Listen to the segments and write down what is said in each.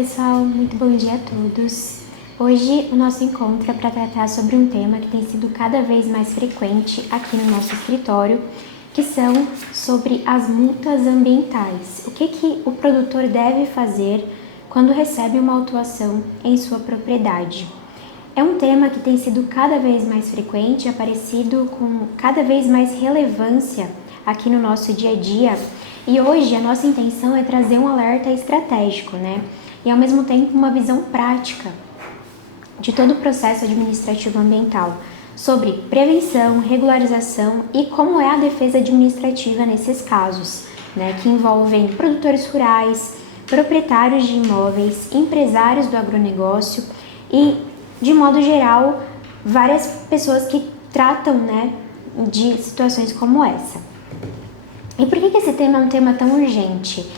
pessoal, muito bom dia a todos. Hoje o nosso encontro é para tratar sobre um tema que tem sido cada vez mais frequente aqui no nosso escritório, que são sobre as multas ambientais. O que o produtor deve fazer quando recebe uma autuação em sua propriedade? É um tema que tem sido cada vez mais frequente, aparecido com cada vez mais relevância aqui no nosso dia a dia. E hoje a nossa intenção é trazer um alerta estratégico, E ao mesmo tempo uma visão prática de todo o processo administrativo ambiental, sobre prevenção, regularização e como é a defesa administrativa nesses casos, que envolvem produtores rurais, proprietários de imóveis, empresários do agronegócio e, de modo geral, várias pessoas que tratam, de situações como essa. E por que esse tema é um tema tão urgente?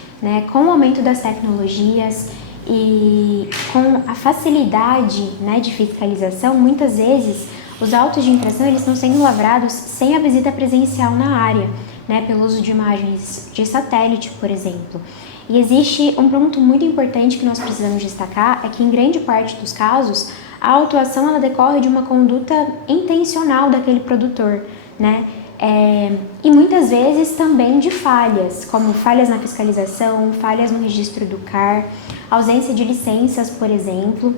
Com o aumento das tecnologias e com a facilidade de fiscalização, muitas vezes os autos de infração eles estão sendo lavrados sem a visita presencial na área, pelo uso de imagens de satélite, por exemplo. E existe um ponto muito importante que nós precisamos destacar, é que em grande parte dos casos, a autuação ela decorre de uma conduta intencional daquele produtor, e muitas vezes também de falhas, como falhas na fiscalização, falhas no registro do CAR, ausência de licenças, por exemplo,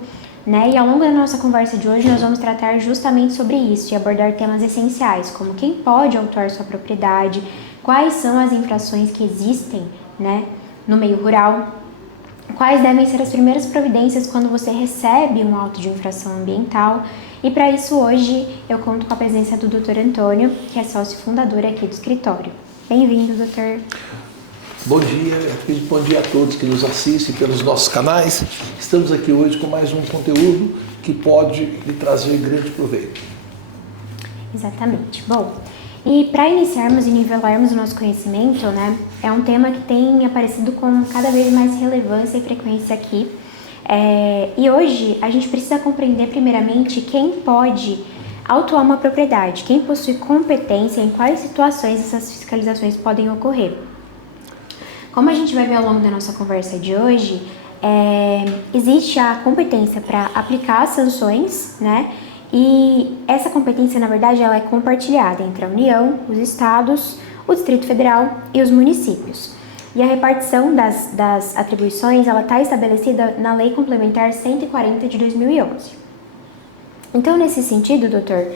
E ao longo da nossa conversa de hoje nós vamos tratar justamente sobre isso e abordar temas essenciais, como quem pode autuar sua propriedade, quais são as infrações que existem, no meio rural, quais devem ser as primeiras providências quando você recebe um auto de infração ambiental. E para isso hoje eu conto com a presença do Dr. Antônio, que é sócio fundador aqui do escritório. Bem-vindo, doutor. Bom dia a todos que nos assistem pelos nossos canais. Estamos aqui hoje com mais um conteúdo que pode lhe trazer grande proveito. Exatamente. Bom, e para iniciarmos e nivelarmos o nosso conhecimento, é um tema que tem aparecido com cada vez mais relevância e frequência aqui. E hoje a gente precisa compreender primeiramente quem pode autuar uma propriedade, quem possui competência, em quais situações essas fiscalizações podem ocorrer. Como a gente vai ver ao longo da nossa conversa de hoje, existe a competência para aplicar as sanções, E essa competência, na verdade, ela é compartilhada entre a União, os estados, o Distrito Federal e os municípios. E a repartição das atribuições, ela está estabelecida na Lei Complementar 140 de 2011. Então, nesse sentido, doutor,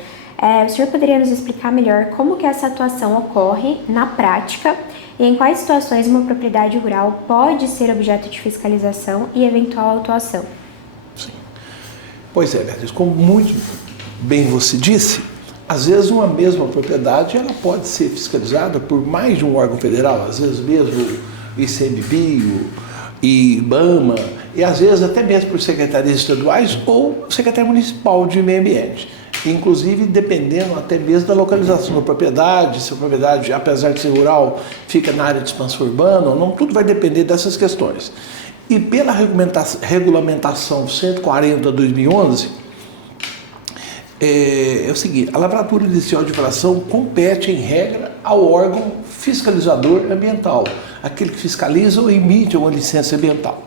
o senhor poderia nos explicar melhor como que essa atuação ocorre na prática e em quais situações uma propriedade rural pode ser objeto de fiscalização e eventual autuação? Sim. Pois é, Beatriz, como muito bem você disse, às vezes uma mesma propriedade ela pode ser fiscalizada por mais de um órgão federal, às vezes mesmo o ICMBio, IBAMA, e às vezes até mesmo por secretarias estaduais ou Secretaria Municipal de Meio Ambiente. Inclusive dependendo até mesmo da localização da propriedade, se a propriedade, apesar de ser rural, fica na área de expansão urbana ou não, tudo vai depender dessas questões. E pela regulamentação 140/2011, é o seguinte, a lavratura inicial de infração compete em regra ao órgão fiscalizador ambiental, aquele que fiscaliza ou emite uma licença ambiental,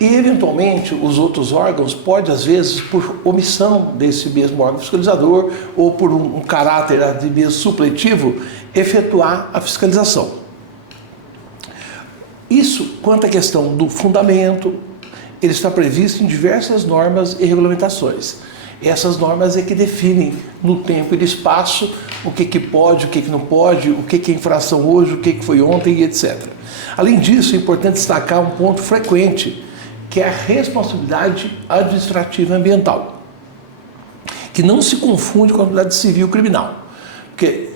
E eventualmente os outros órgãos podem, às vezes, por omissão desse mesmo órgão fiscalizador ou por um caráter de mesmo supletivo, efetuar a fiscalização. Isso, quanto à questão do fundamento, ele está previsto em diversas normas e regulamentações. Essas normas é que definem no tempo e no espaço o que pode, o que não pode, o que é infração hoje, o que foi ontem e etc. Além disso, é importante destacar um ponto frequente, que é a responsabilidade administrativa ambiental, que não se confunde com a responsabilidade civil criminal. Porque,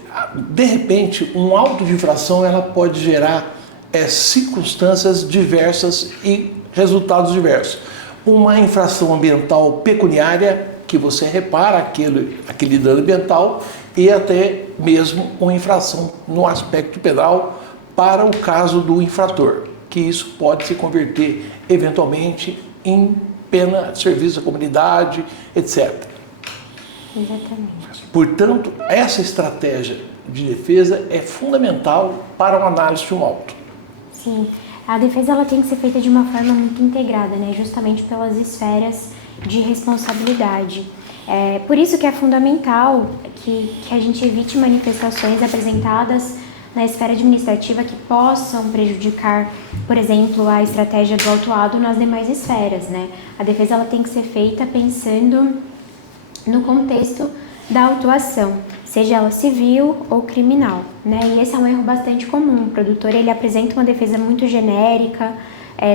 de repente, um auto de infração ela pode gerar circunstâncias diversas e resultados diversos. Uma infração ambiental pecuniária, que você repara aquele dano ambiental, e até mesmo uma infração no aspecto penal para o caso do infrator, que isso pode se converter eventualmente em pena de serviço à comunidade, etc. Exatamente. Portanto, essa estratégia de defesa é fundamental para uma análise de um auto. Sim. A defesa ela tem que ser feita de uma forma muito integrada, né? Justamente pelas esferas de responsabilidade. Por isso que é fundamental que a gente evite manifestações apresentadas na esfera administrativa que possam prejudicar, por exemplo, a estratégia do autuado nas demais esferas, né? A defesa ela tem que ser feita pensando no contexto da autuação, seja ela civil ou criminal, né? E esse é um erro bastante comum. O produtor ele apresenta uma defesa muito genérica,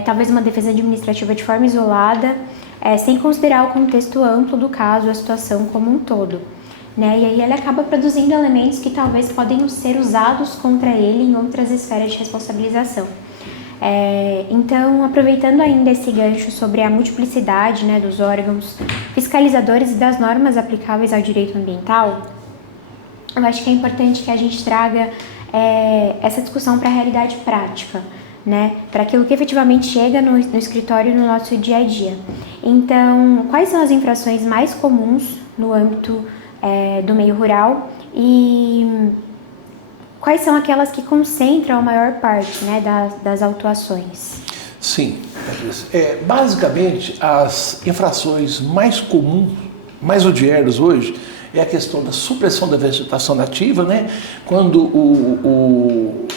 talvez uma defesa administrativa de forma isolada, sem considerar o contexto amplo do caso, a situação como um todo, né? E aí ele acaba produzindo elementos que talvez podem ser usados contra ele em outras esferas de responsabilização. Então, aproveitando ainda esse gancho sobre a multiplicidade, né, dos órgãos fiscalizadores e das normas aplicáveis ao direito ambiental, eu acho que é importante que a gente traga essa discussão para a realidade prática, né, para aquilo que efetivamente chega no escritório no nosso dia a dia. Então, quais são as infrações mais comuns no âmbito do meio rural e quais são aquelas que concentram a maior parte, né, das autuações? Sim, basicamente as infrações mais comuns, mais odiadas hoje, é a questão da supressão da vegetação nativa, né? Quando o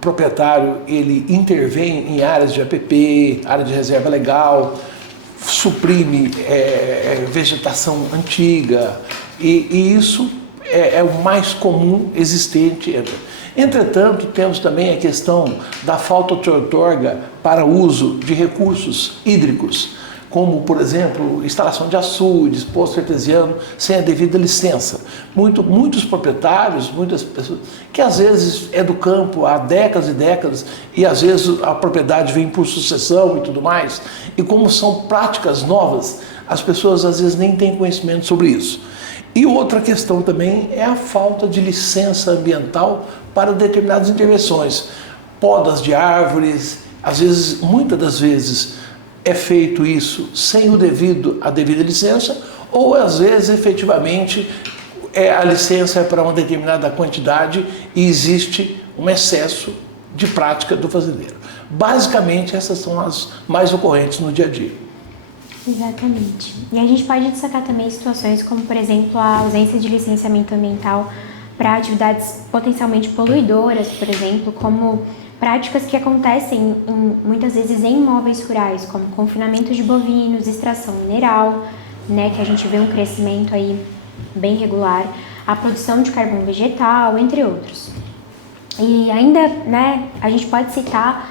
proprietário ele intervém em áreas de APP, área de reserva legal, suprime vegetação antiga, e isso é o mais comum existente. Entretanto, temos também a questão da falta de outorga para uso de recursos hídricos, como, por exemplo, instalação de açudes, poço artesiano, sem a devida licença. Muitos proprietários, muitas pessoas, que às vezes é do campo há décadas e décadas, e às vezes a propriedade vem por sucessão e tudo mais, e como são práticas novas, as pessoas às vezes nem têm conhecimento sobre isso. E outra questão também é a falta de licença ambiental para determinadas intervenções. Podas de árvores, às vezes, muitas das vezes, é feito isso sem a devida licença, ou às vezes, efetivamente, a licença é para uma determinada quantidade e existe um excesso de prática do fazendeiro. Basicamente, essas são as mais ocorrentes no dia a dia. Exatamente. E a gente pode destacar também situações como, por exemplo, a ausência de licenciamento ambiental para atividades potencialmente poluidoras, por exemplo, como práticas que acontecem muitas vezes em imóveis rurais, como confinamento de bovinos, extração mineral, né, que a gente vê um crescimento aí bem regular, a produção de carvão vegetal, entre outros. E ainda, né, a gente pode citar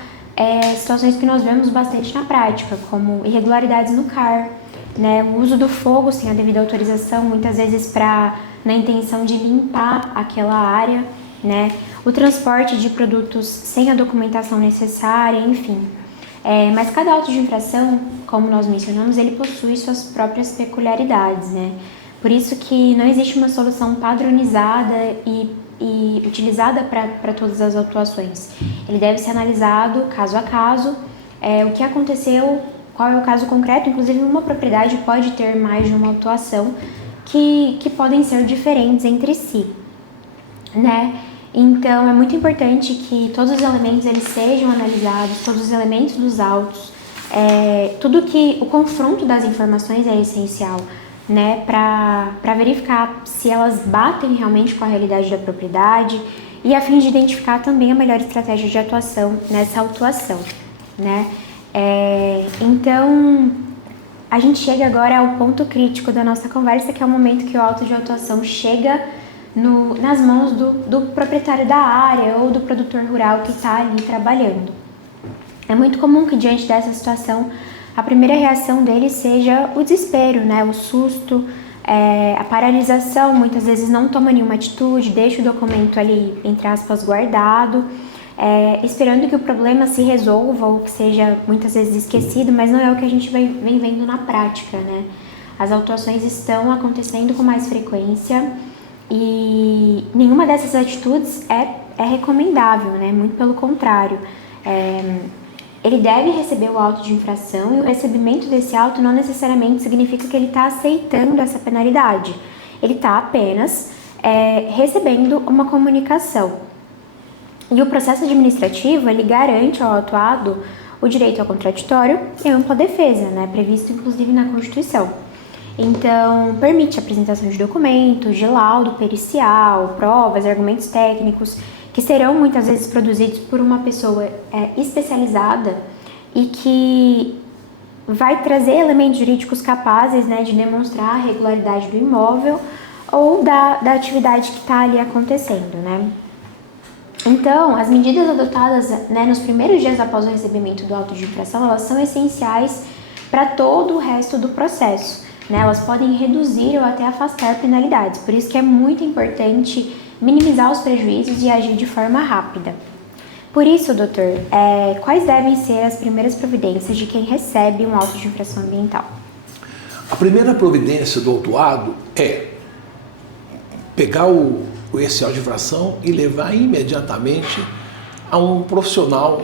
situações que nós vemos bastante na prática, como irregularidades no CAR, né, o uso do fogo sem a devida autorização, muitas vezes na intenção de limpar aquela área, né, o transporte de produtos sem a documentação necessária, enfim. Mas cada auto de infração, como nós mencionamos, ele possui suas próprias peculiaridades, né? Por isso que não existe uma solução padronizada e utilizada para todas as autuações. Ele deve ser analisado caso a caso, o que aconteceu, qual é o caso concreto. Inclusive, uma propriedade pode ter mais de uma autuação que podem ser diferentes entre si, né? Então, é muito importante que todos os elementos eles sejam analisados, todos os elementos dos autos, tudo que o confronto das informações é essencial, né, para verificar se elas batem realmente com a realidade da propriedade e a fim de identificar também a melhor estratégia de atuação nessa autuação, né? Então, a gente chega agora ao ponto crítico da nossa conversa, que é o momento que o auto de autuação chega nas mãos do proprietário da área ou do produtor rural que está ali trabalhando. É muito comum que diante dessa situação a primeira reação dele seja o desespero, né? O susto, a paralisação, muitas vezes não toma nenhuma atitude, deixa o documento ali, entre aspas, guardado, esperando que o problema se resolva ou que seja muitas vezes esquecido, mas não é o que a gente vem vendo na prática, né? As autuações estão acontecendo com mais frequência e nenhuma dessas atitudes é recomendável, né? Muito pelo contrário. Ele deve receber o auto de infração e o recebimento desse auto não necessariamente significa que ele está aceitando essa penalidade. Ele está apenas recebendo uma comunicação. E o processo administrativo, ele garante ao autuado o direito ao contraditório e ampla defesa, né, previsto inclusive na Constituição. Então, permite a apresentação de documentos, de laudo pericial, provas, argumentos técnicos, que serão muitas vezes produzidos por uma pessoa especializada e que vai trazer elementos jurídicos capazes, né, de demonstrar a regularidade do imóvel ou da atividade que está ali acontecendo, né. Então, as medidas adotadas, né, nos primeiros dias após o recebimento do auto de infração, elas são essenciais para todo o resto do processo, né? Elas podem reduzir ou até afastar penalidades, por isso que é muito importante minimizar os prejuízos e agir de forma rápida. Por isso, doutor, quais devem ser as primeiras providências de quem recebe um auto de infração ambiental? A primeira providência do autuado é pegar esse auto de infração e levar imediatamente a um profissional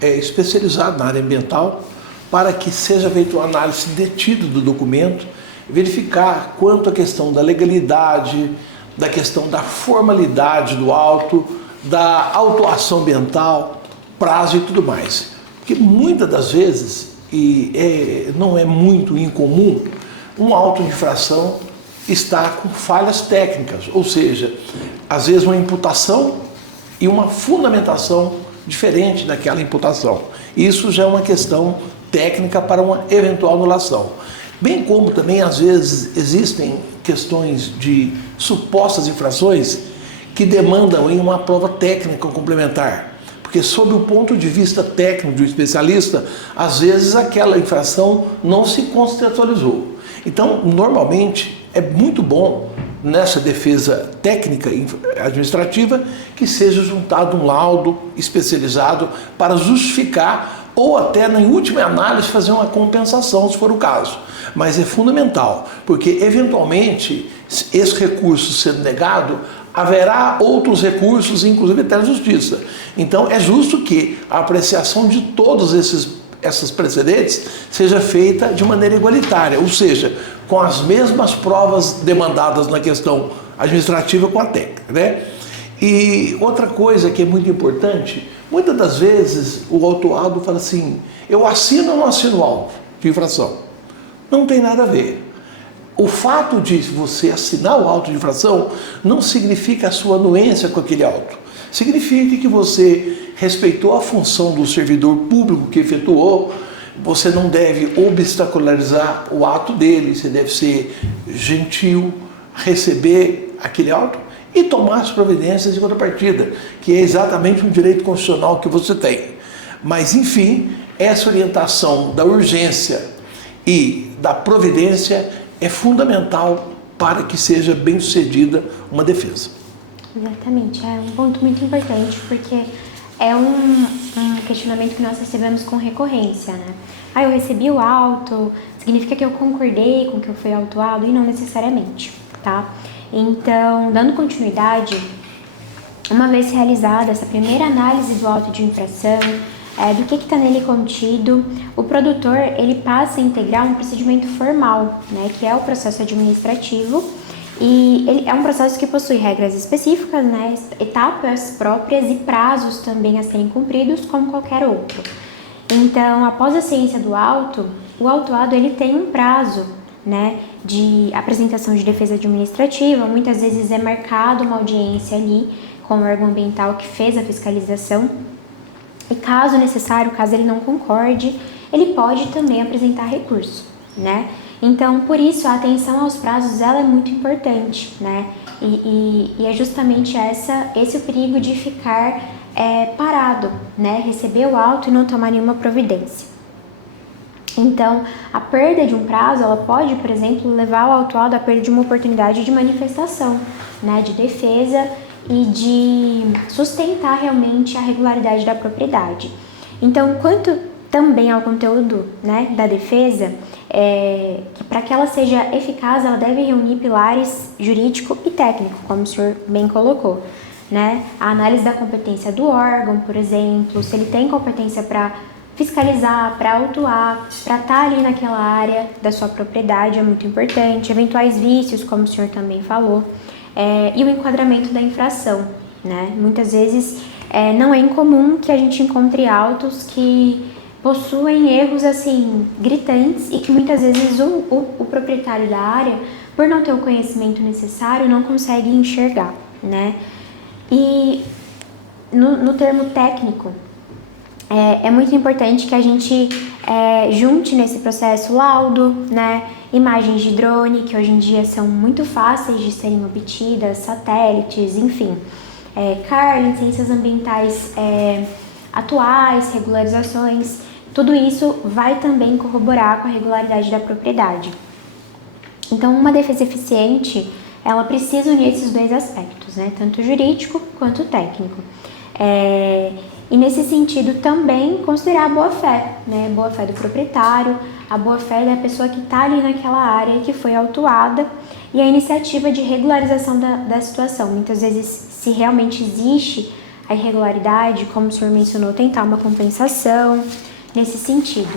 especializado na área ambiental para que seja feita uma análise detida do documento, verificar quanto à questão da legalidade, da questão da formalidade do auto, da autuação ambiental, prazo e tudo mais. Porque muitas das vezes, não é muito incomum, um auto de infração está com falhas técnicas, ou seja, às vezes uma imputação e uma fundamentação diferente daquela imputação. Isso já é uma questão técnica para uma eventual anulação. Bem como também, às vezes, existem questões de supostas infrações que demandam em uma prova técnica complementar. Porque, sob o ponto de vista técnico de um especialista, às vezes aquela infração não se contextualizou. Então, normalmente, é muito bom, nessa defesa técnica administrativa, que seja juntado um laudo especializado para justificar ou até, na última análise, fazer uma compensação, se for o caso. Mas é fundamental, porque, eventualmente, esse recurso sendo negado, haverá outros recursos, inclusive até a justiça. Então, é justo que a apreciação de todos essas precedentes seja feita de maneira igualitária, ou seja, com as mesmas provas demandadas na questão administrativa com a técnica, né? E outra coisa que é muito importante, muitas das vezes o autuado fala assim, eu assino ou não assino o auto de infração? Não tem nada a ver. O fato de você assinar o auto de infração não significa a sua anuência com aquele auto. Significa que você respeitou a função do servidor público que efetuou, você não deve obstacularizar o ato dele, você deve ser gentil, receber aquele auto e tomar as providências de contrapartida, que é exatamente um direito constitucional que você tem. Mas, enfim, essa orientação da urgência e da providência é fundamental para que seja bem sucedida uma defesa. Exatamente, é um ponto muito importante, porque é um questionamento que nós recebemos com recorrência, né? Eu recebi o auto, significa que eu concordei com o que eu fui autuado? E não necessariamente, tá? Então, dando continuidade, uma vez realizada essa primeira análise do auto de infração, do que está nele contido, o produtor ele passa a integrar um procedimento formal, né, que é o processo administrativo, e ele é um processo que possui regras específicas, né, etapas próprias e prazos também a serem cumpridos, como qualquer outro. Então, após a ciência do auto, o autuado ele tem um prazo, né, de apresentação de defesa administrativa. Muitas vezes é marcado uma audiência ali com o órgão ambiental que fez a fiscalização. E caso necessário, caso ele não concorde, ele pode também apresentar recurso, né? Então, por isso, a atenção aos prazos ela é muito importante, né? E é justamente esse o perigo de ficar parado, né? Receber o auto e não tomar nenhuma providência. Então, a perda de um prazo, ela pode, por exemplo, levar o autuado à perda de uma oportunidade de manifestação, né? De defesa e de sustentar realmente a regularidade da propriedade. Então, quanto também ao conteúdo, né, da defesa, que para que ela seja eficaz, ela deve reunir pilares jurídico e técnico, como o senhor bem colocou, né? A análise da competência do órgão, por exemplo, se ele tem competência para fiscalizar, para autuar, para estar ali naquela área da sua propriedade é muito importante, eventuais vícios, como o senhor também falou, e o enquadramento da infração, né? Muitas vezes não é incomum que a gente encontre autos que possuem erros assim gritantes e que muitas vezes o proprietário da área, por não ter o conhecimento necessário, não consegue enxergar, né? E no termo técnico, é muito importante que a gente junte nesse processo laudo, né? Imagens de drone, que hoje em dia são muito fáceis de serem obtidas, satélites, enfim, CAR, licenças ambientais atuais, regularizações, tudo isso vai também corroborar com a regularidade da propriedade. Então, uma defesa eficiente, ela precisa unir esses dois aspectos, né? Tanto jurídico quanto técnico. E nesse sentido também considerar a boa-fé, né? Boa-fé do proprietário, a boa-fé da pessoa que está ali naquela área que foi autuada e a iniciativa de regularização da situação. Muitas vezes, se realmente existe a irregularidade, como o senhor mencionou, tentar uma compensação nesse sentido.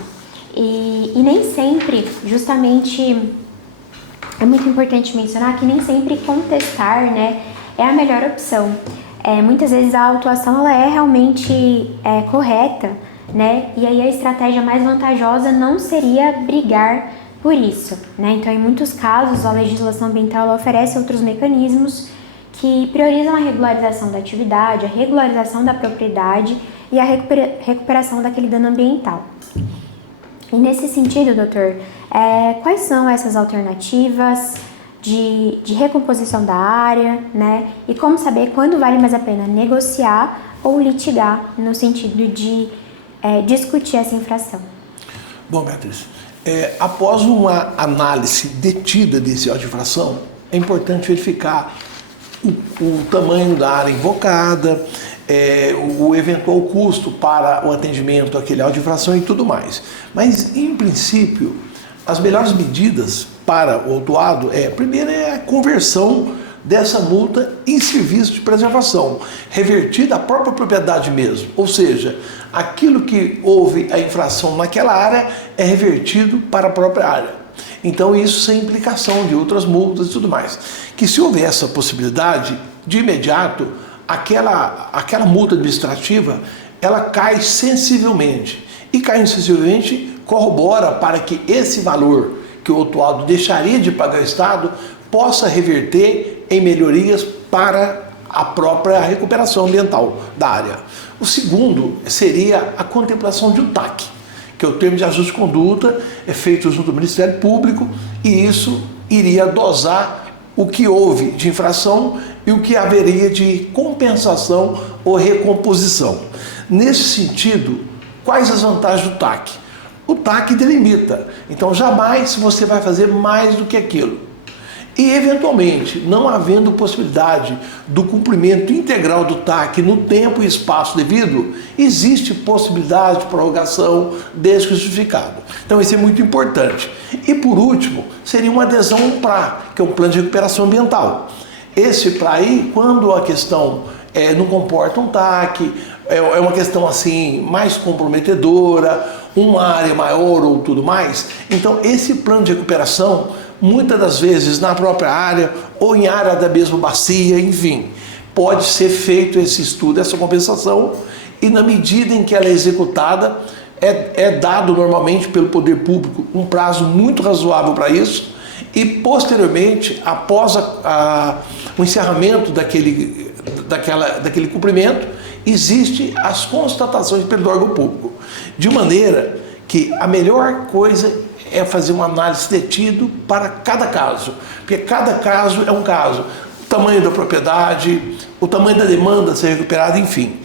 E nem sempre, justamente, é muito importante mencionar que nem sempre contestar, né, é a melhor opção. Muitas vezes a autuação ela é realmente correta, né? E aí a estratégia mais vantajosa não seria brigar por isso, né? Então, em muitos casos, a legislação ambiental ela oferece outros mecanismos que priorizam a regularização da atividade, a regularização da propriedade e a recuperação daquele dano ambiental. E nesse sentido, doutor, quais são essas alternativas de recomposição da área, né? E como saber quando vale mais a pena negociar ou litigar no sentido de discutir essa infração? Bom, Beatriz, após uma análise detida desse auto de infração, é importante verificar o tamanho da área invocada, o eventual custo para o atendimento àquele auto de infração e tudo mais. Mas, em princípio, as melhores medidas para o autuado primeiro a conversão dessa multa em serviço de preservação, revertida à própria propriedade mesmo. Ou seja, aquilo que houve a infração naquela área é revertido para a própria área. Então isso sem implicação de outras multas e tudo mais. Que se houver essa possibilidade, de imediato, aquela multa administrativa, ela cai sensivelmente. E caindo sensivelmente, corrobora para que esse valor que o autuado deixaria de pagar ao Estado possa reverter em melhorias para a própria recuperação ambiental da área. O segundo seria a contemplação de um TAC, que é o termo de ajuste de conduta, feito junto ao Ministério Público, e isso iria dosar o que houve de infração e o que haveria de compensação ou recomposição. Nesse sentido, quais as vantagens do TAC? O TAC delimita, então jamais você vai fazer mais do que aquilo. E, eventualmente, não havendo possibilidade do cumprimento integral do TAC no tempo e espaço devido, existe possibilidade de prorrogação desde que justificado. Então, isso é muito importante. E, por último, seria uma adesão a um PRA, que é um Plano de Recuperação Ambiental. Esse PRA aí, quando a questão não comporta um TAC, é uma questão assim mais comprometedora, uma área maior ou tudo mais, então esse plano de recuperação, muitas das vezes na própria área ou em área da mesma bacia, enfim, pode ser feito esse estudo, essa compensação, e na medida em que ela é executada, é dado normalmente pelo poder público um prazo muito razoável para isso, e posteriormente, após o encerramento daquele cumprimento, existem as constatações pelo órgão público. De maneira que a melhor coisa é fazer uma análise detida para cada caso, porque cada caso é um caso. O tamanho da propriedade, o tamanho da demanda a ser recuperada, enfim.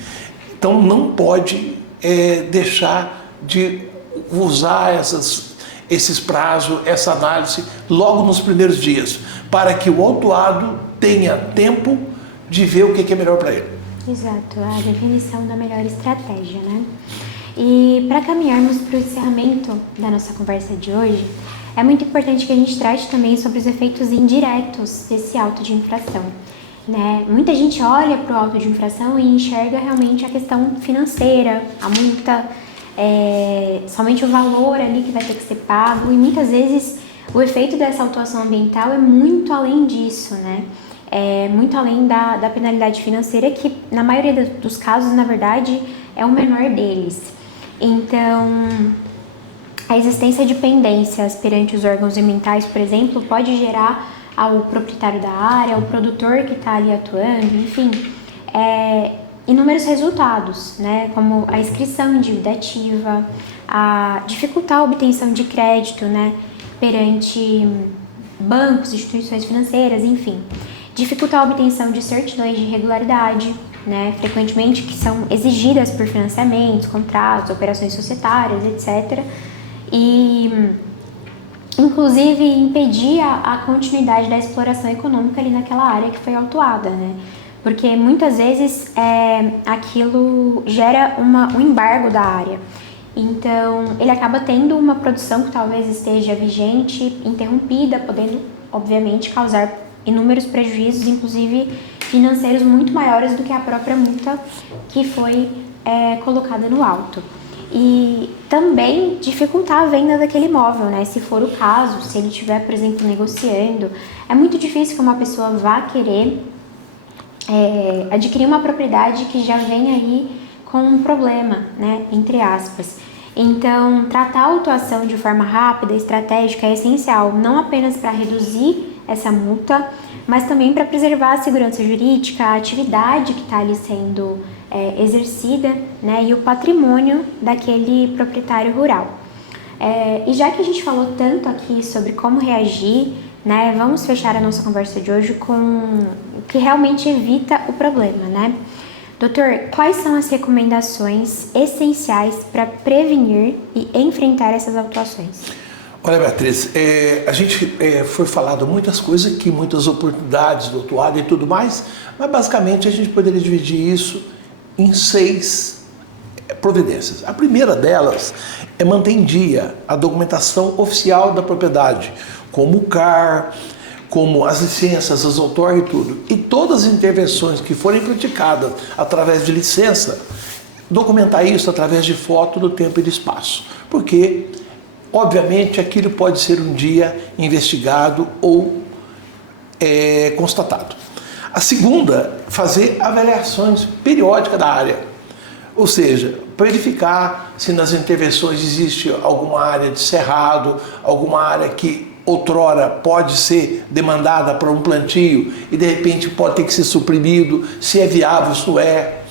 Então não pode deixar de usar esses prazos, essa análise logo nos primeiros dias, para que o autuado tenha tempo de ver o que é melhor para ele. Exato, a definição da melhor estratégia, né? E para caminharmos para o encerramento da nossa conversa de hoje, é muito importante que a gente trate também sobre os efeitos indiretos desse auto de infração, né? Muita gente olha para o auto de infração e enxerga realmente a questão financeira, a multa, somente o valor ali que vai ter que ser pago, e muitas vezes o efeito dessa autuação ambiental é muito além disso, né? muito além da penalidade financeira, que na maioria dos casos, na verdade, é o menor deles. Então, a existência de pendências perante os órgãos ambientais, por exemplo, pode gerar ao proprietário da área, ao produtor que está ali atuando, enfim, inúmeros resultados, né, como a inscrição em dívida ativa, a dificultar a obtenção de crédito, né, perante bancos, instituições financeiras, enfim, dificultar a obtenção de certidões de regularidade, né, frequentemente que são exigidas por financiamentos, contratos, operações societárias, etc. E, inclusive, impedir a continuidade da exploração econômica ali naquela área que foi autuada, né? Porque muitas vezes aquilo gera um embargo da área. Então, ele acaba tendo uma produção que talvez esteja vigente, interrompida, podendo, obviamente, causar inúmeros prejuízos, inclusive financeiros muito maiores do que a própria multa que foi colocada no auto. E também dificultar a venda daquele imóvel, né? Se for o caso, se ele estiver, por exemplo, negociando, é muito difícil que uma pessoa vá querer adquirir uma propriedade que já vem aí com um problema, né? Entre aspas. Então, tratar a autuação de forma rápida e estratégica é essencial, não apenas para reduzir essa multa, mas também para preservar a segurança jurídica, a atividade que está ali sendo exercida, né, e o patrimônio daquele proprietário rural. E já que a gente falou tanto aqui sobre como reagir, né, vamos fechar a nossa conversa de hoje com o que realmente evita o problema, né? Doutor, quais são as recomendações essenciais para prevenir e enfrentar essas autuações? Olha, Beatriz, a gente foi falado muitas coisas aqui, muitas oportunidades do autuado e tudo mais, mas basicamente a gente poderia dividir isso em 6 providências. A primeira delas é manter em dia a documentação oficial da propriedade, como o CAR, como as licenças, as outorgas e tudo. E todas as intervenções que forem praticadas através de licença, documentar isso através de foto do tempo e do espaço. Porque, obviamente, aquilo pode ser um dia investigado ou constatado. A segunda, fazer avaliações periódicas da área. Ou seja, verificar se nas intervenções existe alguma área de cerrado, alguma área que outrora pode ser demandada para um plantio e de repente pode ter que ser suprimido, se é viável, se não é.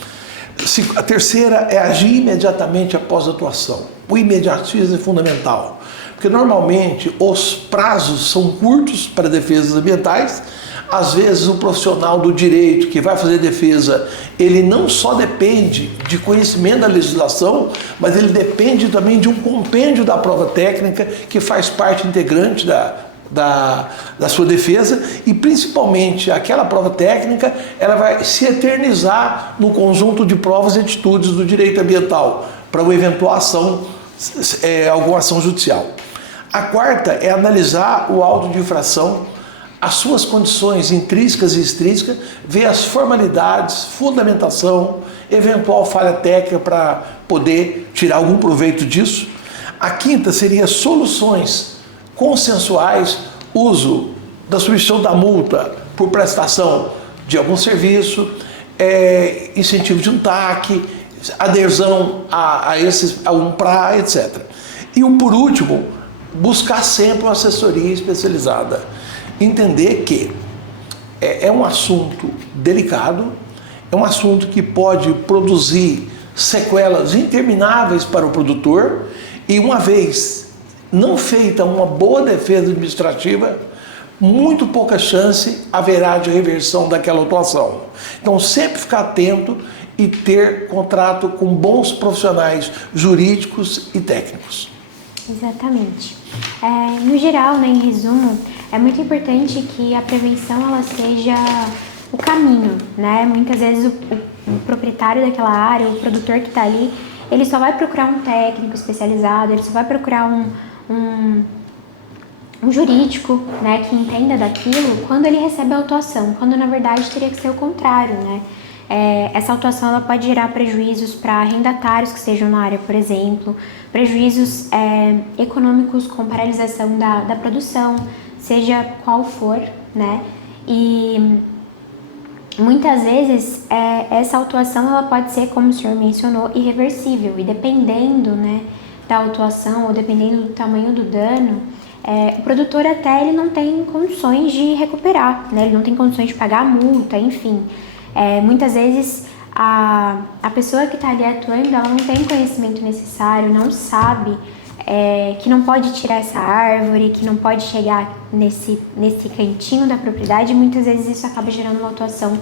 A terceira é agir imediatamente após a atuação. O imediatismo é fundamental, porque normalmente os prazos são curtos para defesas ambientais. Às vezes o profissional do direito que vai fazer defesa, ele não só depende de conhecimento da legislação, mas ele depende também de um compêndio da prova técnica que faz parte integrante da sua defesa, e principalmente aquela prova técnica, ela vai se eternizar no conjunto de provas e atitudes do direito ambiental para uma eventual ação, alguma ação judicial. A quarta é analisar o auto de infração, as suas condições intrínsecas e extrínsecas, ver as formalidades, fundamentação, eventual falha técnica para poder tirar algum proveito disso. A quinta seria soluções consensuais, uso da substituição da multa por prestação de algum serviço, incentivo de um TAC, adesão a um PRA, etc. E por último, buscar sempre uma assessoria especializada. Entender que é um assunto delicado, é um assunto que pode produzir sequelas intermináveis para o produtor, e uma vez não feita uma boa defesa administrativa, muito pouca chance haverá de reversão daquela autuação. Então sempre ficar atento e ter contrato com bons profissionais jurídicos e técnicos. Exatamente. No geral, né, em resumo, é muito importante que a prevenção ela seja o caminho, né? Muitas vezes o proprietário daquela área, o produtor que está ali, ele só vai procurar um técnico especializado, ele só vai procurar um jurídico, né, que entenda daquilo quando ele recebe a autuação, quando na verdade teria que ser o contrário, né? Essa autuação ela pode gerar prejuízos para arrendatários que estejam na área, por exemplo, prejuízos econômicos com paralisação da produção, seja qual for, né? E muitas vezes essa autuação ela pode ser, como o senhor mencionou, irreversível, e dependendo, né, da autuação ou dependendo do tamanho do dano, o produtor até ele não tem condições de recuperar, né, ele não tem condições de pagar a multa, enfim. Muitas vezes a pessoa que está ali atuando, ela não tem conhecimento necessário, não sabe que não pode tirar essa árvore, que não pode chegar nesse cantinho da propriedade, e muitas vezes isso acaba gerando uma autuação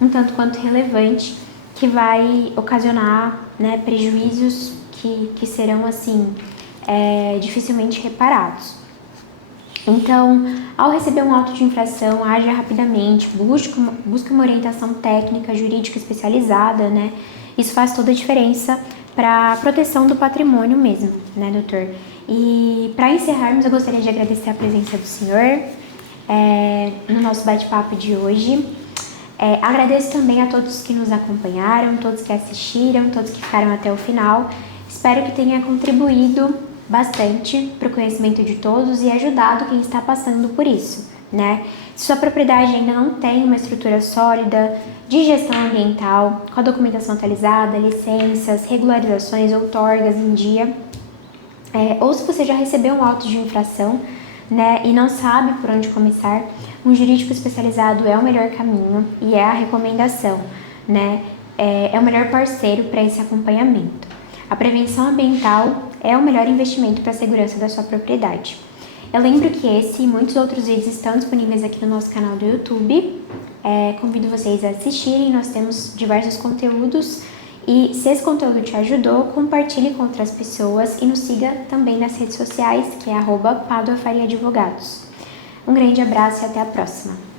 um tanto quanto relevante, que vai ocasionar, né, prejuízos que serão, assim, dificilmente reparados. Então, ao receber um auto de infração, haja rapidamente, busque uma orientação técnica, jurídica especializada, né? Isso faz toda a diferença para a proteção do patrimônio mesmo, né, doutor? E para encerrarmos, eu gostaria de agradecer a presença do senhor no nosso bate-papo de hoje. Agradeço também a todos que nos acompanharam, todos que assistiram, todos que ficaram até o final. Espero que tenha contribuído bastante para o conhecimento de todos e ajudado quem está passando por isso, né? Se sua propriedade ainda não tem uma estrutura sólida de gestão ambiental, com a documentação atualizada, licenças, regularizações, outorgas em dia, ou se você já recebeu um auto de infração, né, e não sabe por onde começar, um jurídico especializado é o melhor caminho e é a recomendação, né? É o melhor parceiro para esse acompanhamento. A prevenção ambiental é o melhor investimento para a segurança da sua propriedade. Eu lembro que esse e muitos outros vídeos estão disponíveis aqui no nosso canal do YouTube. Convido vocês a assistirem, nós temos diversos conteúdos. E se esse conteúdo te ajudou, compartilhe com outras pessoas e nos siga também nas redes sociais, que é @PaduaFariaAdvogados. Um grande abraço e até a próxima!